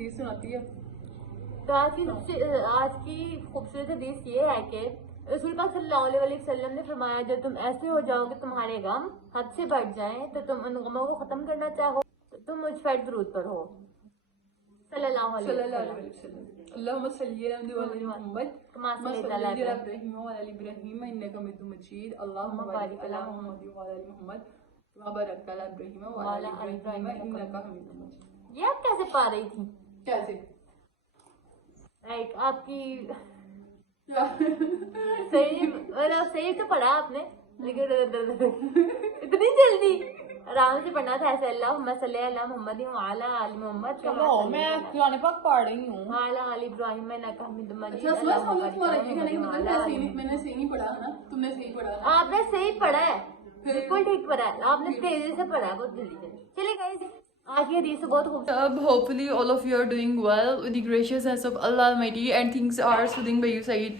हदीस सुनाती है। तो आज की खूबसूरत हदीस ये है कि रसूल पाक सल्लल्लाहु अलैहि वसल्लम ने फरमाया, जब तुम ऐसे हो जाओगे तुम्हारे गम हद से बढ़ जाएं तो तुम उन गमों को खत्म करना चाहो तो तुम मुझ पर दुरूद पढ़ो सल्लल्लाहु अलैहि वसल्लम। अल्लाहुम्मा सल्ली अला मुहम्मद कमा सल्ली सल्लल्लाहु अला अलैहि इब्राहीम व अला इब्राहीम इन्नका हमीदुम मजीद। अल्लाहुम्मा बारिक अला मुहम्मद व अला मुहम्मद व बारिक अला इब्राहीम व अला इब्राहीम इन्नका हमीदुम मजीद। ये आप कैसे पा रही थी? कैसे? लाइक आपकी सही मतलब सही तो पढ़ा आपने, लेकिन इतनी जल्दी आराम से पढ़ना था ऐसे। अल्लाहुम्मा सल्ली अला मुहम्मद व अला आलि मुहम्मद चलो मैं कुरान पाक पढ़ रही हूँ। व अला आलि इब्राहीम इन्नका हमीदुम मजीद। अच्छा समझ तुम्हारा ये है नहीं, मतलब मैंने सही नहीं पढ़ा है ना, तुमने सही पढ़ा है। आपने सही पढ़ा है, बिल्कुल ठीक पढ़ा है, आपने तेजी से पढ़ा है, बहुत जल्दी। चलिए गाइस, आज की हदीस बहुत खूबसूरत। Hopefully all of you are doing well with the graciousness of Allah Almighty and things are soothing by you Saeed.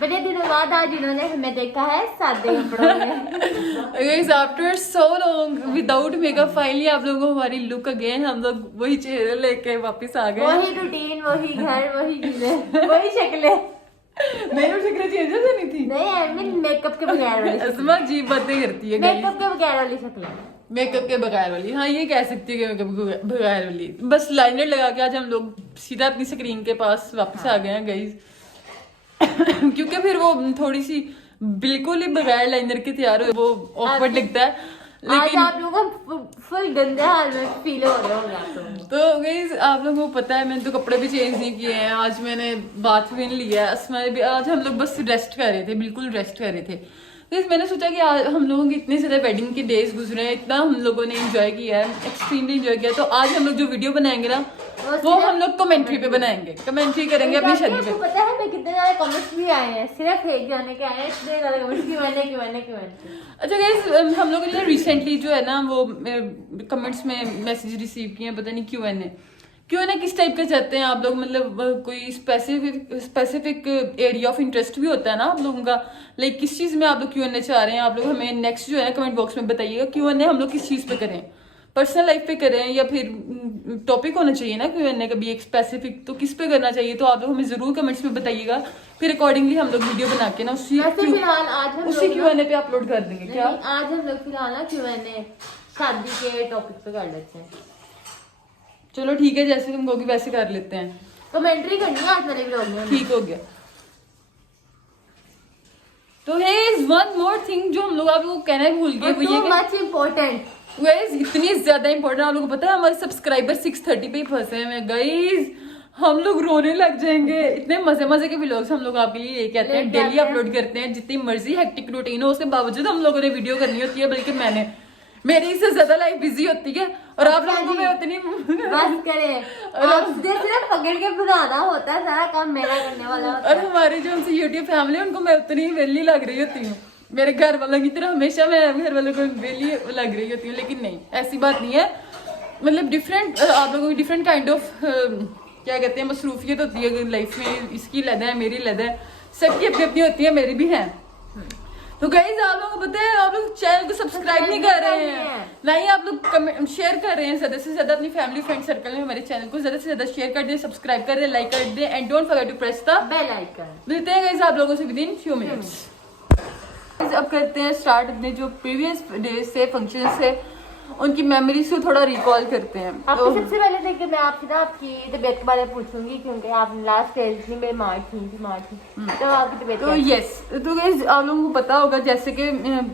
बड़े दिनों बाद आज इन्होंने हमें देखा है सादे कपड़ों में। Guys, after so long without makeup finally आप लोगों को हमारी लुक अगेन, हम लोग वही चेहरे लेके वापस आ गए। वही रूटीन, वही घर, वही चीजें, वही शक्लें। नहीं वो शक्लें चेंजेस नहीं थी। नहीं आई मीन मेकअप के बगैर वाली, असमा अजीब बातें करती है। मेकअप के बगैर वाली शक्लें, मेकअप के बगैर वाली, हाँ ये कह सकती है कि मेकअप के बगैर वाली। बस लाइनर लगा के आज हम लोग सीधा अपनी स्क्रीन के पास वापस आ गए हैं गाइस। क्योंकि फिर वो थोड़ी सी बिल्कुल ही बगैर लाइनर के तैयार हुए वो ऑकवर्ड लगता है। आज लेकिन आप लोगों को फुल गंदे हाल में फील हो रहे होंगे आप लोगों को। तो गाइस आप लोगों को पता है मैंने तो कपड़े भी चेंज नहीं किए हैं। आज मैंने बाथ भी नहीं लिया है, असमा भी। आज हम लोग बस रेस्ट कर रहे थे, बिल्कुल रेस्ट कर रहे थे। तो मैंने सोचा कि आज हम लोगों के इतने ज़्यादा वेडिंग के डेज गुजरे हैं, इतना हम लोगों ने एंजॉय किया है, एक्सट्रीमली एंजॉय किया है। तो आज हम लोग जो वीडियो बनाएंगे ना वो हम लोग कमेंट्री पे बनाएंगे, कमेंट्री करेंगे अपनी शादी पे। आपको पता है मैं कितने ज्यादा कमेंट्स भी आए हैं, सिर्फ एक जाने के आए हैं, इतने ज्यादा कमेंट्स क्यों मैंने। अच्छा गाइस, हम लोगों ने रिसेंटली जो है ना वो कमेंट्स में मैसेज रिसीव किए हैं, पता नहीं क्यों ना किस टाइप का चाहते हैं आप लोग, मतलब कोई स्पेसिफिक एरिया ऑफ इंटरेस्ट भी होता है ना आप लोगों का। लाइक किस चीज़ में आप लोग Q&A चाह रहे हैं, आप लोग हमें नेक्स्ट जो है कमेंट बॉक्स में बताइएगा। Q&A हम लोग किस चीज़ पे करें, पर्सनल लाइफ पे करें या फिर टॉपिक होना चाहिए ना Q&A का भी एक स्पेसिफिक, तो किस पे करना चाहिए तो आप लोग हमें जरूर कमेंट्स में बताइएगा। फिर अकॉर्डिंगली हम लोग वीडियो बना के ना उसी Q&A पे अपलोड कर देंगे। क्या आज हम लोग फिलहाल ना Q&A शादी के टॉपिक पे कर लेते हैं। चलो ठीक है, जैसे तुम कहोगी वैसे कर लेते हैं। कमेंट्री करनी है आज मेरे व्लॉग में। ठीक हो गया। तो है वन मोर थिंग जो हम लोग आप लोगों को कहना भूल गए, वो ये मच इम्पोर्टेंट गाइस, इतनी ज्यादा इंपॉर्टेंट। आप लोगों को पता है हमारे सब्सक्राइबर 630 पे ही फंसे हैं गाइस। हम लोग रोने लग जाएंगे। इतने मजे के व्लॉग्स हम लोग आपके लिए लेके आते हैं, डेली अपलोड करते हैं। जितनी मर्जी हेक्टिक रूटीन हो उसके बावजूद हम लोगों ने वीडियो करनी होती है, बल्कि मेरी इससे ज्यादा लाइफ बिजी होती है और आप लोगों को मैं उतनी बस करें और सिर्फ पकड़ के बुलाना होता है, सारा काम मेरा करने वाला होता है। और हमारी जो उनसे यूट्यूब फैमिली है उनको मैं उतनी वेली लग रही होती हूँ। मेरे घर वालों की तरह हमेशा मैं घर वालों को वेली लग रही होती हूँ, लेकिन नहीं, ऐसी बात नहीं है। मतलब डिफरेंट, आप लोगों की डिफरेंट काइंड ऑफ क्या कहते हैं मसरूफियत होती है लाइफ में। इसकी लद है, मेरी लद है, सबकी अपनी अपनी होती है, मेरी भी है। तो गाइस आप लोगों को पता है आप लोग चैनल को सब्सक्राइब नहीं कर रहे हैं, ना ही आप लोग शेयर कर रहे हैं ज्यादा से ज्यादा अपनी फैमिली फ्रेंड सर्कल में। हमारे चैनल को ज्यादा से ज्यादा शेयर कर दें, सब्सक्राइब कर दें, लाइक कर दें and don't forget to press the bell icon. मिलते हैं गाइस आप लोगों से विद इन फ्यू मिनट्स। अब करते हैं स्टार्ट अपने जो प्रीवियस डेज से फंक्शन से उनकी मेमोरीज को थोड़ा रिकॉल करते हैं। आपको सबसे पहले देखिए मैं आपसे ना आपकी तबीयत के बारे में पूछूंगी, क्योंकि आप लास्ट थी मेरी माँ थी तो आपकी तबीयत तो यस, तो गाइस आप लोगों को पता होगा जैसे कि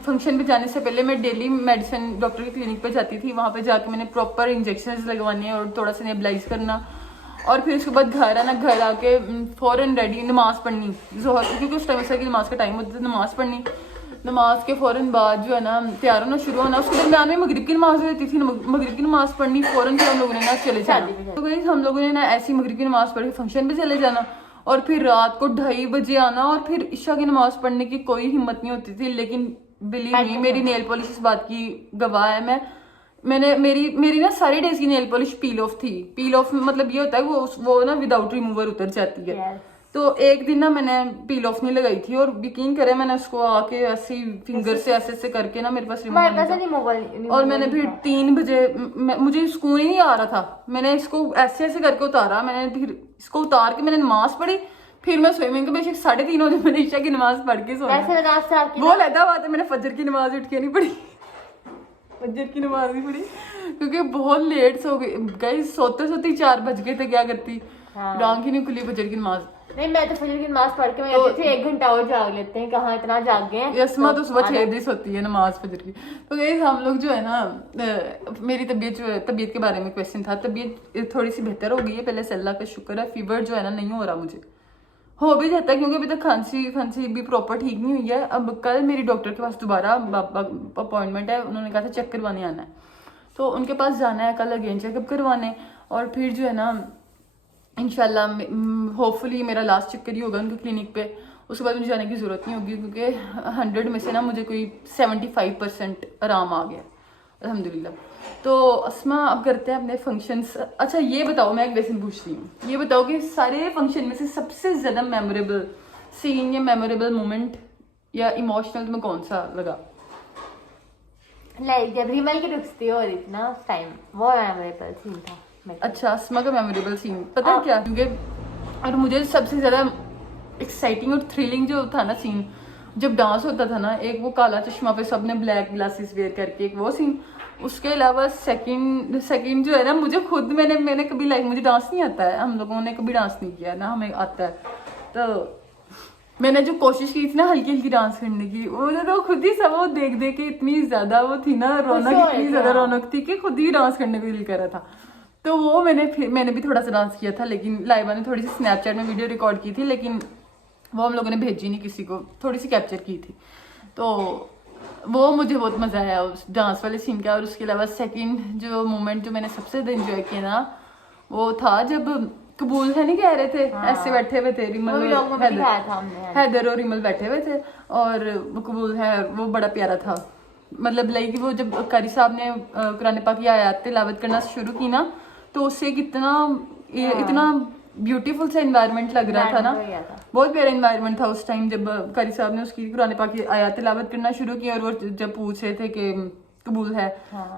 फंक्शन पे जाने से पहले मैं डेली मेडिसिन डॉक्टर की क्लिनिक पे जाती थी। वहाँ पे जाके मैंने प्रॉपर इंजेक्शन लगवाने और थोड़ा सा नेबुलाइज करना, और फिर उसके बाद घर आना, घर आके फौरन रेडी नमाज पढ़नी जोहर, क्योंकि उस टाइम की नमाज का टाइम होता था, नमाज पढ़नी। नमाज के फौरन बाद जो है ना तैयार होना शुरू होना। उसके दरमियान में मगरिब की नमाज होती थी, मगरिब की नमाज पढ़नी, फौरन फिर हम लोगों ने ना चले जाना। तो गाइस हम लोगों ने ना ऐसी मगरिब की नमाज पढ़ के फंक्शन पे चले जाना और फिर रात को 2:30 बजे आना और फिर इशा की नमाज पढ़ने की कोई हिम्मत नहीं होती थी। लेकिन बिलीव मी, मेरी नेल पॉलिश इस बात की गवाह है। मेरी ना सारी डेज की नेल पॉलिश पील ऑफ थी। पील ऑफ मतलब ये होता है वो ना विदाउट रिमूवर उतर जाती है। तो एक दिन ना मैंने पील ऑफ नहीं लगाई थी और यकीन करें मैंने उसको आके ऐसे ही फिंगर से ऐसे ऐसे करके ना मेरे पास रिमूव हमारे नहीं पास था। रिमूवल और मैंने फिर 3 बजे मुझे सुकून ही नहीं आ रहा था, मैंने इसको ऐसे ऐसे करके उतारा, मैंने फिर इसको उतार के मैंने नमाज पढ़ी, फिर मैं सोई। मैंने बेशक 3:30 बजे मैंने ईशा की नमाज पढ़ के सोया। वैसे नमाज से आपकी वो लगा बात है, मैंने फजर की नमाज उठ के नहीं पढ़ी, फजर की नमाज नहीं पढ़ी क्योंकि बहुत लेट सो गई। गाइस सोते सोते 4 बज गए थे, क्या करती, आंख ही नहीं खुली फजर की नमाज। नहीं, मैं तो फजर की नमाज पढ़ के मैं कहती थी 1 घंटा और जाग लेते हैं, कहाँ इतना जाग गए हैं। यसमा तो सुबह 6 बजे सोती है नमाज फजर की। तो गाइस हम लोग जो है ना, मेरी तबीयत के बारे में क्वेश्चन था। तबीयत थोड़ी सी बेहतर हो गई है, पहले से अल्लाह का शुक्र है। फीवर जो है ना नहीं हो रहा, मुझे हो भी जाता है क्योंकि अभी तक खांसी भी प्रॉपर ठीक नहीं हुई है। अब कल मेरी डॉक्टर के पास दोबारा अपॉइंटमेंट है, उन्होंने कहा था चेक करवाने आना है, तो उनके पास जाना है कल अगेन चेकअप करवाने। और फिर जो है ना इंशाल्लाह होपफुली मेरा लास्ट चक्कर ही होगा उनके क्लिनिक पे, उसके बाद मुझे जाने की ज़रूरत नहीं होगी क्योंकि 100 में से ना मुझे कोई 75% आराम आ गया अल्हम्दुलिल्लाह। तो अस्मा अब करते हैं अपने फंक्शंस। अच्छा ये बताओ, मैं एक क्वेश्चन पूछ रही हूँ, ये बताओ कि सारे फंक्शन में से सबसे ज़्यादा मेमोरेबल सीन या मेमोरेबल मोमेंट या इमोशनल तुम्हें कौन सा लगा? लाइक जब रिमल की रुखसती हो रही थी ना उस टाइम, वो मेमोरेबल सीन था। अच्छा अस्मा का मेमोरेबल सीन पता है क्या? क्योंकि और मुझे सबसे ज़्यादा एक्साइटिंग और थ्रिलिंग जो था ना सीन, जब डांस होता था ना, एक वो काला चश्मा पे सबने ब्लैक ग्लासेस वेयर करके, एक वो सीन। उसके अलावा सेकंड जो है ना, मुझे खुद मैंने कभी लाइक मुझे डांस नहीं आता है, हम लोगों ने कभी डांस नहीं किया ना हमें आता है, तो मैंने जो कोशिश की थी ना हल्की हल्की डांस करने की, वो तो खुद ही सब वो देख देख के इतनी ज्यादा वो थी ना रौनक, इतनी ज्यादा रौनक थी कि खुद ही डांस करने को दिल कर रहा था। तो वो मैंने भी थोड़ा सा डांस किया था, लेकिन लाइबा ने थोड़ी सी स्नैपचैट में वीडियो रिकॉर्ड की थी, लेकिन वो हम लोगों ने भेजी नहीं किसी को, थोड़ी सी कैप्चर की थी। तो वो मुझे बहुत मज़ा आया उस डांस वाले सीन का। और उसके अलावा सेकंड जो मोमेंट जो मैंने सबसे ज़्यादा इंजॉय किया ना, वो था जब कबूल है नहीं कह रहे थे, ऐसे बैठे हुए थे रिमल, हैदर और रिमल बैठे हुए थे, और वो कबूल है वो बड़ा प्यारा था। मतलब लाइक वो जब कारी साहब ने कुरान पाक की आयत तिलावत करना शुरू की ना, तो उससे इतना ब्यूटीफुल सा एनवायरनमेंट लग रहा था ना, बहुत प्यारा एनवायरनमेंट था उस टाइम जब कारी साहब ने उसकी कुरान पाक की आयत तिलावत करना शुरू की, और वो जब पूछ रहे थे कि कबूल है,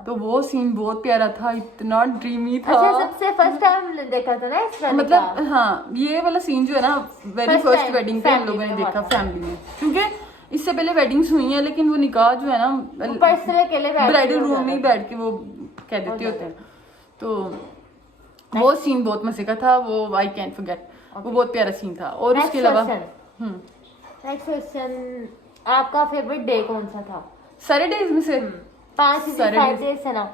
तो वो सीन बहुत प्यारा था, इतना ड्रीमी था। अच्छा, सबसे फर्स्ट टाइम देखा था ना इस तरह मतलब हाँ, ये वाला सीन जो है ना वेरी फर्स्ट वेडिंग पे हम लोगों ने देखा फैमिली में, क्योंकि इससे पहले वेडिंग्स हुई हैं, लेकिन वो निकाह जो है ना ब्राइडल रूम में ही बैठ के वो कह देते होते हैं। तो वो सीन बहुत मजे का था, वो आई कैंट फॉरगेट, वो बहुत प्यारा सीन था। और उसके अलावा नेक्स्ट क्वेश्चन, आपका फेवरेट डे कौन सा था? सारे डेज में से 5 डेज है ना,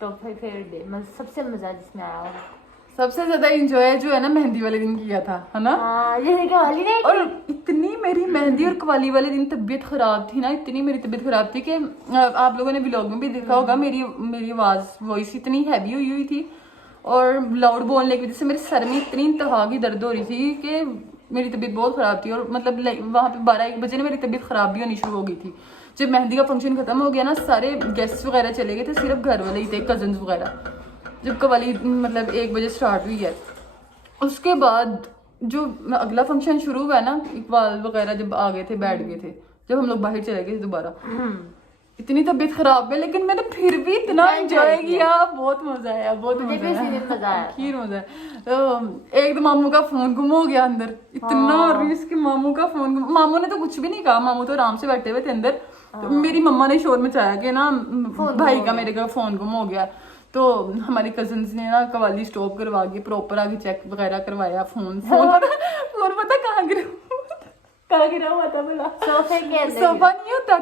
तो फिर फेवरेट डे मतलब सबसे मजा जिसमें आया होगा? सबसे ज्यादा एंजॉय जो है ना मेहंदी वाले दिन किया था, है ना? ये कवाली नहीं, और इतनी मेरी मेहंदी और कवाली वाले दिन तबीयत खराब थी ना, इतनी मेरी तबीयत खराब थी कि आप लोगों ने व्लॉग में भी देखा होगा, मेरी आवाज वॉइस इतनी हैवी हुई थी और लाउड बोलने की वजह से मेरे सर में इतनी इंतहा की दर्द हो रही थी कि मेरी तबीयत बहुत खराब थी। और मतलब वहाँ पे 12-1 बजे ना मेरी तबीयत खराब भी होनी शुरू हो गई थी। जब मेहंदी का फंक्शन खत्म हो गया ना, सारे गेस्ट वगैरह चले गए थे, सिर्फ घर वाले ही थे, कजन्स वगैरह। जब कवाली मतलब 1 बजे स्टार्ट हुई है, उसके बाद जो अगला फंक्शन शुरू हुआ ना, इकबाल वगैरह जब आ गए थे, बैठ गए थे, जब हम लोग बाहर चले गए थे दोबारा, इतनी तबीयत खराब है लेकिन मैंने फिर भी इतना एंजॉय किया, बहुत मजा आया, बहुत मजा आया, खीर मजा आया। तो एक तो मामू का फोन गुम हो गया अंदर, इतना रिस्क, मामू का फोन मामू ने तो कुछ भी नहीं कहा, मामू तो आराम से बैठे हुए थे अंदर। तो मेरी मम्मा ने शोर मचाया कि ना भाई का मेरे का फोन गुम हो गया। तो हमारी कजन्स ने ना कवाली स्टॉप करवा के प्रॉपर आगे चेक वगैरह करवाया। फोन पता कहाँ गिरा हुआ था बोला, सोफे के अंदर। सोफा नहीं होता,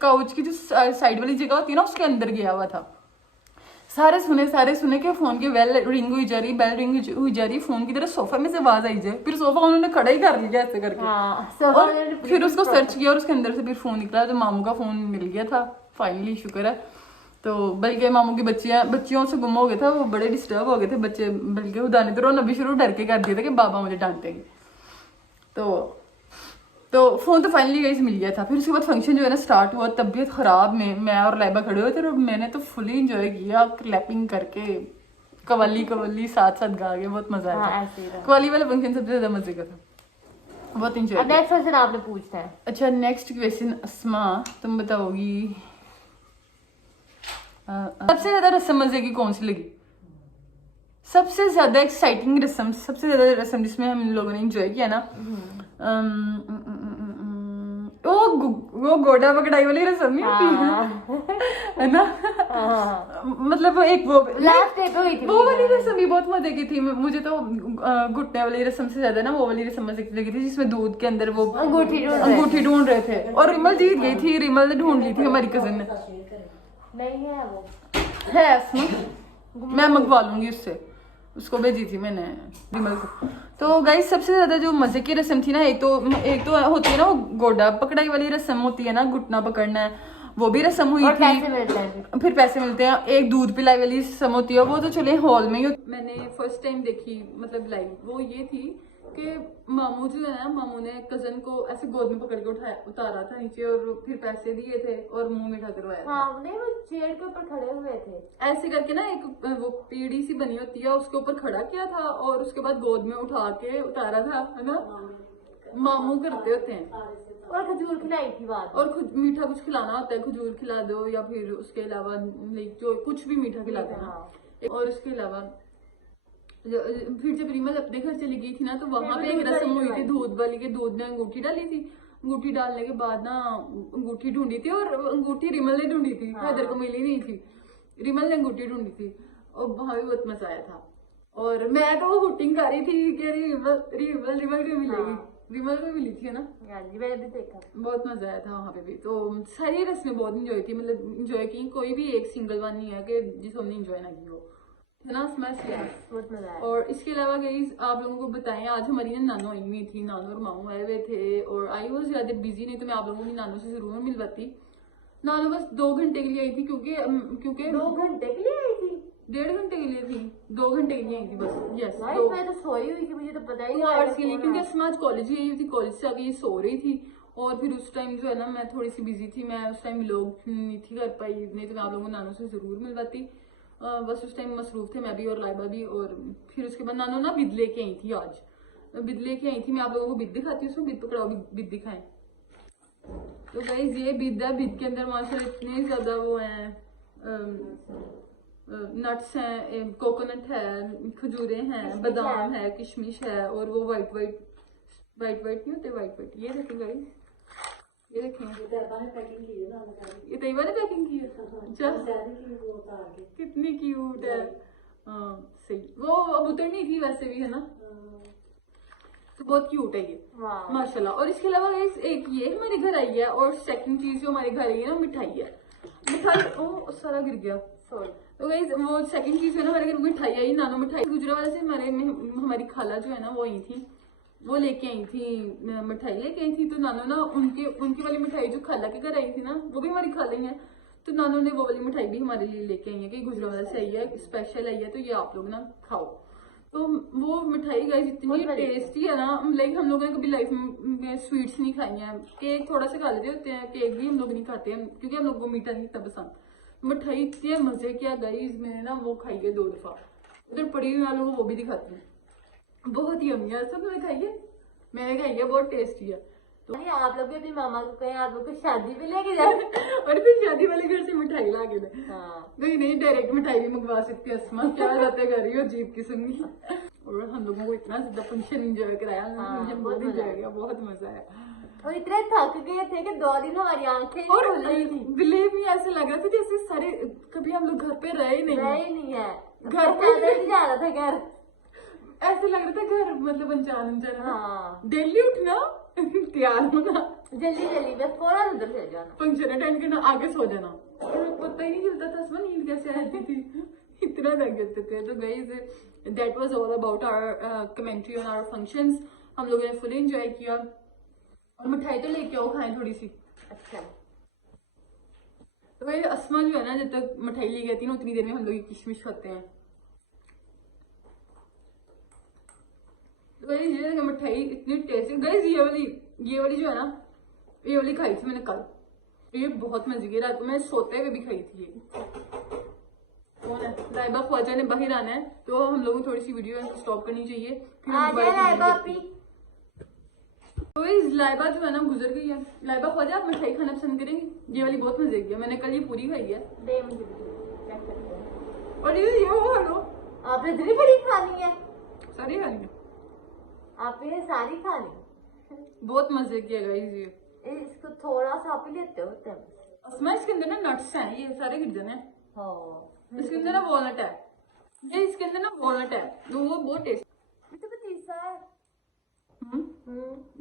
काउच की जो साइड वाली जगह होती है ना, उसके अंदर गया हुआ था। सारे सुने कि फोन की बेल रिंग हुई जा रही, बेल रिंग हुई जा रही, फोन की तरह सोफा में से आवाज आई जाए, फिर सोफा उन्होंने खड़ा ही कर लिया ऐसे करके। और फिर उसको सर्च किया और उसके अंदर से फिर फोन निकला, तो मामू का फोन मिल गया था फाइनली, शुक्र है। तो बल्कि मामू की बच्चियों से गुम हो गए था, वो बड़े डिस्टर्ब हो गए थे बच्चे, बल्कि उदाने तो रोना भी शुरू डर के कर दिया था कि बाबा मुझे डांटेंगे। तो फोन तो फाइनली गाइस मिल गया था। फिर उसके बाद फंक्शन जो है ना स्टार्ट हुआ, तबीयत खराब में मैं और लाइबा खड़े हुए थे और मैंने तो फुली इंजॉय किया, क्लैपिंग करके कवाली कवाली साथ साथ गा के बहुत मजा आया हाँ, था। ऐसे ही था। कवाली वाला फंक्शन सबसे ज्यादा मजे का था, बहुत इंजॉय अब नेक्स्ट क्वेश्चन आपने पूछना है। अच्छा नेक्स्ट क्वेश्चन अस्मा तुम बताओगी, सबसे ज्यादा रस्म मजे की कौन सी लगी? सबसे ज्यादा एक्साइटिंग रस्म, सबसे ज्यादा रस्म जिसमें हम लोगों ने एंजॉय किया ना, वो गोडा पकड़ाई वाली रस्म नहीं होती है ना, मतलब वो एक वो लास्ट डे पे हुई थी वो वाली रस्म भी बहुत मजे की थी। मुझे तो घुटने वाली रस्म से ज्यादा ना वो वाली रस्म मजे की लगी थी जिसमें दूध के अंदर वो अंगूठी ढूंढ रहे थे और रिमल जीत गई थी। रिमल ने ढूंढ ली थी हमारी कजिन ने। नहीं है वो, है इसमें, मैं मंगवा लूंगी उससे, उसको भेजी थी मैंने रिमल को। तो गाइस सबसे ज्यादा जो मजे की रस्म थी ना, एक तो होती है ना वो गोडा पकड़ाई वाली रस्म होती है ना, घुटना पकड़ना है, वो भी रस्म हुई और थी। पैसे मिलते हैं फिर पैसे मिलते हैं। एक दूध पिलाई वाली रस्म होती है, वो तो चले हॉल में ही। मैंने फर्स्ट टाइम देखी मतलब लाइव, वो ये थी कि मामू जो है ना, मामू ने कजन को ऐसे गोद में पकड़ के उतारा था नीचे और फिर पैसे दिए थे और मुंह मीठा करवाया था। हाँ, नहीं वो चेयर के ऊपर खड़े हुए थे ऐसे करके ना, एक वो पीढ़ी सी बनी होती है उसके ऊपर खड़ा किया था और उसके बाद गोद में उठा के उतारा था, है ना, मामू करते होते हैं। और खजूर खिलाई थी बात, और मीठा कुछ खिलाना होता है, खजूर खिला दो या फिर उसके अलावा जो कुछ भी मीठा खिला देना। और उसके अलावा फिर जब रिमल अपने घर चली गई थी ना, तो वहां पे एक रस्म हुई थी दूध वाली के, दूध ने अंगूठी डाली थी। अंगूठी डालने के बाद ना अंगूठी ढूंढी थी और अंगूठी रिमल ने ढूंढी थी, हैदर को मिली नहीं थी, रिमल ने अंगूठी ढूंढी थी और वहां भी बहुत मजा आया था। और मैं तो वो हुटिंग कर रही थी कि रिमल को मिलेगी, रिमल को मिली थी, है ना। मैंने भी देखा, बहुत मजा आया था वहां पे भी। तो सारी रस्में बहुत इंजॉय की, मतलब इंजॉय की, कोई भी एक सिंगल वन नहीं है कि जिसको हमने इंजॉय ना की हो, है ना। बहुत मजा आया। और इसके अलावा गाइस आप लोगों को बताएं, आज हमारी ना नानो आई हुई थी, नानो और मामू आए हुए थे और आई वॉज ज्यादा बिजी, नहीं तो मैं आप लोगों की नानो से जरूर मिलवाती। नानो बस 2 घंटे के लिए आई थी क्योंकि 2 घंटे के लिए आई थी, 1.5 घंटे के लिए थी, 2 घंटे के लिए आई थी बस। यस, मैं तो सोई हुई थी, मुझे तो पता ही नहीं आवर्स के लिए, क्योंकि असमा आज कॉलेज गई हुई थी, कॉलेज से आके ये सो रही थी और फिर उस टाइम जो है ना मैं थोड़ी सी बिजी थी, मैं उस टाइम लोग नहीं थी कर पाई, नहीं तो मैं आप लोगों को नानो से जरूर मिलवाती। बस उस टाइम मसरूफ थे मैं भी और लाइबा भी। और फिर उसके बाद नानो ना बिद लेके आई थी, आज बिद लेके आई थी। मैं आप लोगों को बिद दिखाती हूँ, उसमें बिद पकड़ाओ, बिद दिखाएं। तो गाइस ये बिद है, बिद के अंदर माशाल्लाह इतने ज्यादा वो हैं, नट्स हैं, कोकोनट है, खजूरें हैं, बादाम है, किशमिश है और वो वाइट नहीं होते, वाइट ये देखें गाइस, ये देखें, ये तैयबा ने पैकिंग की है। अच्छा, कितनी क्यूट है। सही, वो अब उतरनी थी वैसे भी, है ना, तो बहुत क्यूट है ये माशाल्लाह। और इसके अलावा गाइस एक ये हमारे घर आई है और सेकंड चीज जो हमारे घर आई है ना, मिठाई है। मिठाई ओ सारा गिर गया, तो गाइस वो सेकंड चीज है ना, हमारे घर मिठाई आई, नानो मिठाई। गुजरावाला से हमारी खाला जो है ना वो आई थी, वो लेके आई थी, मिठाई लेके आई थी। तो नानो ना उनकी वाली मिठाई जो खाला के घर आई थी ना, वो भी हमारी खाला ही है, तो नानो ने वो वाली मिठाई भी हमारे लिए लेके आई है कि गुजरावाला से आई है, स्पेशल आई है, तो ये आप लोग ना खाओ। तो वो मिठाई गाइस इतनी टेस्टी है ना, लाइक हम लोगों ने कभी लाइफ में स्वीट्स नहीं खाई हैं। केक थोड़ा सा खा लेते होते हैं, केक भी हम लोग नहीं खाते हैं क्योंकि हम लोग को मीठा नहीं इतना पसंद। मिठाई इतने मजे की गाइस, मैंने ना वो खाई है 2 दफा, उधर पड़ी हुई वालों को वो भी दिखाती हूँ, बहुत ही अम्मी है। सबने खाई है, मैंने खाई है, बहुत टेस्टी है। तो आप लोग भी अपनी मामा को कहें, आप लोग को शादी पे लेके जाए और फिर शादी वाले घर से मिठाई ला के दे। हाँ। नहीं डायरेक्ट मिठाई भी मंगवा सकती है असमा, क्या बातें कर रही हो अजीब किस्म की। और हम लोगों को इतना ज्यादा फंक्शन एंजॉय कराया, फंक्शन बहुत एंजॉय किया, बहुत मजा आया। और इतने थक गए थे कि 2 दिन हमारी आंखें और बिलीव में ऐसे लग रहा था जैसे सारे कभी हम लोग घर पे रहे नहीं है, घर पे नहीं जा रहा था घर, ऐसे लग रहा था घर मतलब अनजान। हाँ। डेली उठना, तैयार होना, जल्दी बस फौरन उधर से जाना, फंक्शन अटेंड करना, आगे सो जाना, और पता ही नहीं चलता था असमा नींद कैसे आती थी, इतना थक जाते थे। तो guys that was all about our commentary on our functions. हम लोगों ने फुल एंजॉय किया। और मिठाई तो लेके आओ, खाएं थोड़ी सी। अच्छा, तो भाई असमा जो है ना, जब तक मिठाई लेके आती है ना, उतनी देर में हम लोग ये किशमिश खाते हैं। तो भाई ये मिठाई इतनी टेस्टी गाइस, ये वाली जो है ना, ये वाली खाई थी मैंने कल, ये बहुत मजे की, रात को मैं सोते हुए भी खाई थी ये। कौन है? लाइबा ख्वाजा ने बाहर आना है, तो हम लोगों को थोड़ी सी वीडियो स्टॉप करनी चाहिए, फिर हम दोबारा लाइबा continue करते हैं। तो इस लाइबा जो है ना गुजर गई है। लाइबा ख्वाजा आप मिठाई खाना पसंद करेंगी? ये वाली बहुत मजे की है, मैंने कल ये पूरी खाई है। दे मुझे चेक करते हैं। और ये वो लो, आपने इतनी बड़ी खानी है? सारी खानी है, आपने सारी खानी? बहुत मजे की है गाइस ये। इसको थोड़ा सा आप ही लेते होते हैं। असमा इसके अंदर ना नट्स हैं, ये सारे गिर जाने हैं। हाँ इसके अंदर ना वॉलनट है, ये इसके अंदर ना वॉलनट है, तो वो बहुत टेस्ट। ये तो पतीसा है।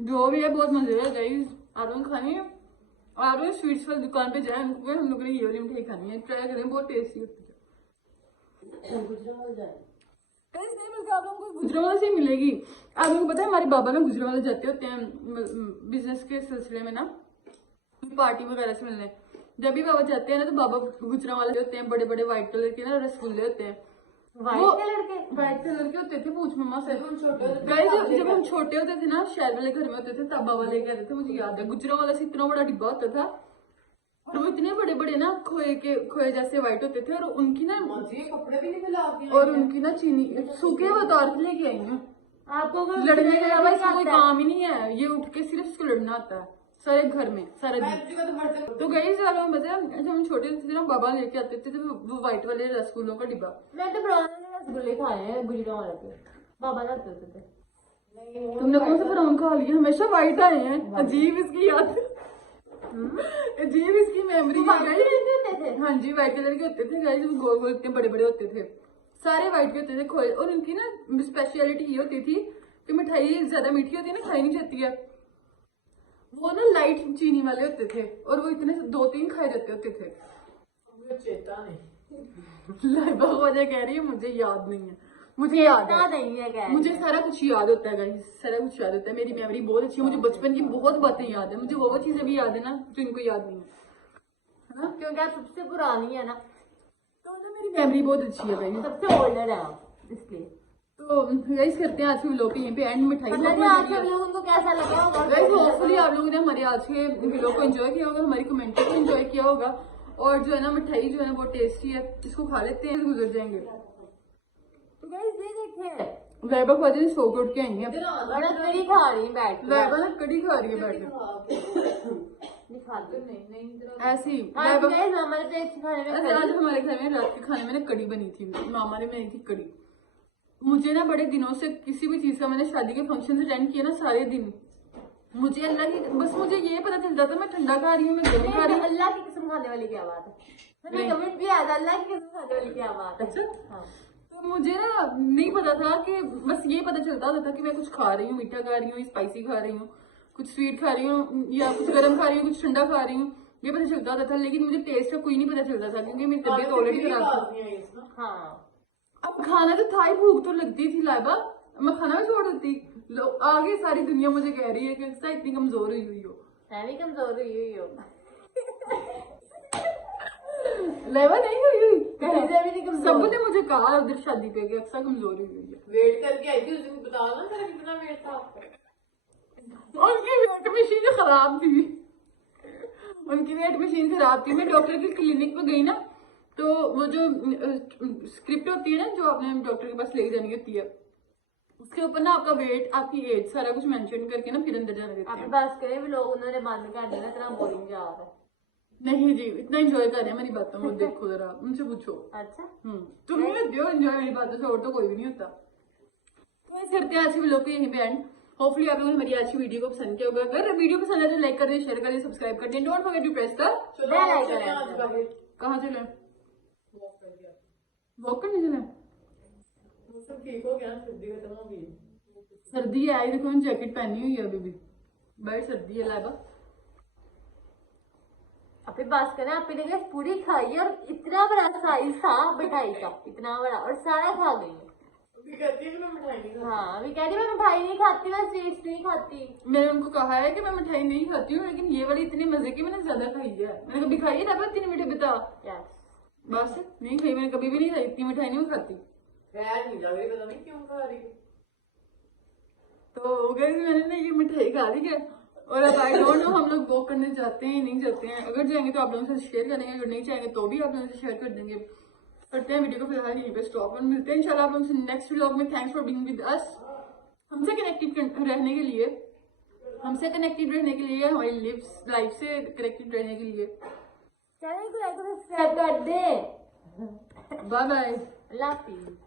जो भी है बहुत मजे है गाइस। आप लोग खानी है, आप लोग स्वीट्स वाली दुकान पे जाए, उनको हम लोग ने ये वाली मिठाई खानी है, ट्राई करें, बहुत टेस्टी होती है। गाइस नहीं मिलता आप लोगों को, गुजरावाला से ही मिलेगी। आप लोगों को पता है हमारे बाबा ना गुजरावाला जाते होते हैं बिजनेस के सिलसिले में ना, पार्टी वगैरह से मिलने। जब भी बाबा जाते हैं ना तो बाबा गुजरावाला होते हैं, बड़े बड़े व्हाइट कलर के ना रसगुल्ले होते हैं। व्हाइट कलर के? व्हाइट कलर के होते थे, पूछ मम्मा से। गाइस जब हम छोटे होते थे ना, शहर वाले घर में होते थे, तब बाबा लेके आते थे। मुझे याद है गुजरावाला से इतना बड़ा डिब्बा होता था, और वो इतने बड़े बड़े ना खोए जैसे व्हाइट होते थे, और उनकी ना कपड़े भी नहीं मिला, और उनकी ना चीनी सूखे बतार के लेके आई हैं। आपको लड़ने के अलावा इसका कोई काम ही नहीं है, ये उठ के सिर्फ इसको लड़ना आता है सारे घर में सारा दिन। तो गई सालों में बता, जब हम छोटे थे ना बाबा लेके आते थे, तो वो व्हाइट वाले रसगुल्लों का डिब्बा। मैं तो ब्राउन रसगुल्ले खाए हैं गुजरावाला के, बाबा लाते होते थे। तुमने कौन सा ब्राउन खा लिया? हमेशा व्हाइट आए हैं। अजीब इसकी याद, अजीब इसकी मेमोरी होते थे। हाँ जी व्हाइट कलर के होते थे गाइस, गोल गोल इतने बड़े बड़े होते थे, सारे व्हाइट के होते थे खोए। और उनकी ना स्पेशलिटी ये होती थी कि मिठाई ज्यादा मीठी होती है ना, खाई नहीं जाती है, वो ना लाइट चीनी वाले होते थे, और वो इतने 2-3 खाए जाते होते थे। चेता नहीं। लाइबा वजह कह रही है मुझे याद नहीं है, मुझे याद है, नहीं है क्या? मुझे सारा कुछ याद होता है गाइस, सारा कुछ याद होता है। मेरी मेमोरी बहुत अच्छी है, मुझे बचपन की बहुत बातें याद है, मुझे वो चीजें भी याद है ना जो इनको याद नहीं है ना, क्योंकि आप सबसे पुरानी है ना, तो ना मेरी मेमोरी बहुत अच्छी है गाइस। सबसे ओल्डर है आप, इसलिए। तो गाइस करते हैं आज के व्लॉग पे यहीं पे एंड। मिठाई आज सब लोगों को कैसा लगा होगा? गाइस होपफुली आप लोगों ने हमारे आज के व्लॉग को एंजॉय किया होगा, हमारी कमेंट को एंजॉय किया होगा, और जो है ना मिठाई जो है ना बहुत टेस्टी है, इसको खा लेते हैं, गुजर जाएंगे। तो गाइस ये देखें, लाइबा ख्वाजा ने सो के उठ के आई है, बड़ा कड़ी खा रही है बैठ के। लाइबा ना कड़ी खा रही है बैठ के दिखा दो। ऐसी। आज गाइस हमारे प्लेट खाने में ऐसे आज हमारे घर में रात के खाने में ना कड़ी बनी थी, मामा ने बनाई थी कड़ी। मुझे ना बड़े दिनों से किसी भी चीज का, मैंने शादी के फंक्शन अटेंड किया ना सारे दिन, मुझे अल्लाह की बस मुझे ये पता चलता था मैं ठंडा खा रही हूँ, मैं गर्म खा रही हूँ। अल्लाह की कसम खाने वाली क्या बात है? हमें कमेंट भी आया था, अल्लाह की कसम खाने वाली क्या बात है? अच्छा हाँ। तो मुझे ना नहीं पता था कि, बस ये पता चलता होता था कि मैं कुछ खा रही हूँ, मीठा खा रही हूँ, स्पाइसी खा रही हूँ, कुछ स्वीट खा रही हूँ, या कुछ गर्म खा रही हूँ, कुछ ठंडा खा रही हूँ, ये पता चलता होता था। लेकिन मुझे टेस्ट का कोई नहीं पता चलता था, क्योंकि मेरी तबीयत ऑलरेडी खराब थी। हाँ अब खाना तो था ही, भूख तो लगती थी लाइबा, मैं खाना भी छोड़ देती। आगे सारी दुनिया मुझे कह रही है कि अक्सर इतनी कमजोर हुई हो। मैं भी कमजोर हुई हो। लाइबा नहीं हुई, कहीं से भी नहीं कमजोर। सबने मुझे कहा उधर शादी पे कि अक्सर कमजोर हुई है। वेट करके आई थी उस दिन, बता ना तेरा कितना वेट था। उनकी वेट मशीन खराब थी, उनकी वेट मशीन खराब थी। मैं डॉक्टर के क्लिनिक पे गई ना, तो वो जो स्क्रिप्ट होती है ना जो आपने डॉक्टर के पास ले जानी होती है, उसके ऊपर ना आपका वेट, आपकी एज, सारा कुछ मेंशन करके ना फिर अंदर जाने देते आपके हैं। पास करे भी लोग उन्होंने बंद कर देना, इतना बोरिंग जा रहा है। नहीं जी, इतना एंजॉय कर रहे हैं मेरी बातों को, देखो जरा उनसे पूछो। अच्छा तुम नहीं होते हो एंजॉय मेरी बातों से, और तो कोई भी नहीं होता। तो ऐसे करते हैं आज के व्लॉग को यहीं पे एंड। होपफुली आप लोगों ने मेरी आज की वीडियो को पसंद किया होगा। अगर वीडियो पसंद है तो लाइक कर दें, शेयर कर दें, सब्सक्राइब कर दें। Don't forget to press the चलो मैं लाइक चले करा आज था। बाहर कहाँ चले? वॉक कर दिया। वॉक करने चले? मौसम ठीक हो गया, सर्दी खत्म हो गई। सर्दी है, आई देखो जैकेट पहनी हुई है अभी भी, बड़ी सर्दी है लाइबा। अपनी बात करें, आप ने पूरी खाई और इतना बड़ा साइज था मिठाई का, इतना बड़ा, और सारा खा गई। अभी कहती है कि मैं मिठाई नहीं खाती। हाँ अभी कह रही मैं मिठाई नहीं खाती, मैं स्वीट्स नहीं खाती। मैंने उनको कहा है कि मैं मिठाई नहीं खाती हूँ, लेकिन ये वाली इतनी मजे की मैंने ज्यादा खाई है। मैंने कभी खाई है ना इतनी मीठे बता, यस बस नहीं खाई मैंने, कभी भी नहीं खाई इतनी मिठाई, नहीं खाती। खैर नहीं लग रही, पता नहीं क्यों खा रही है। तो गैस मैंने ना ये मिठाई खा ली है, और अब आई डोंट नो हम लोग वॉक करने जाते हैं नहीं जाते हैं। अगर जाएंगे तो आप लोगों से शेयर करेंगे, अगर नहीं जाएंगे तो भी आप लोगों से शेयर कर देंगे। करते हैं वीडियो को फिलहाल यहीं पे स्टॉप और मिलते हैं इंशाल्लाह आप लोगों से नेक्स्ट व्लॉग में। Thanks for being with us. हमसे कनेक्टेड रहने के लिए, हमारी लाइफ से कनेक्टेड रहने के लिए चैनल को लाइक और सब्सक्राइब कर दे। Bye bye. अल्लाह हाफिज।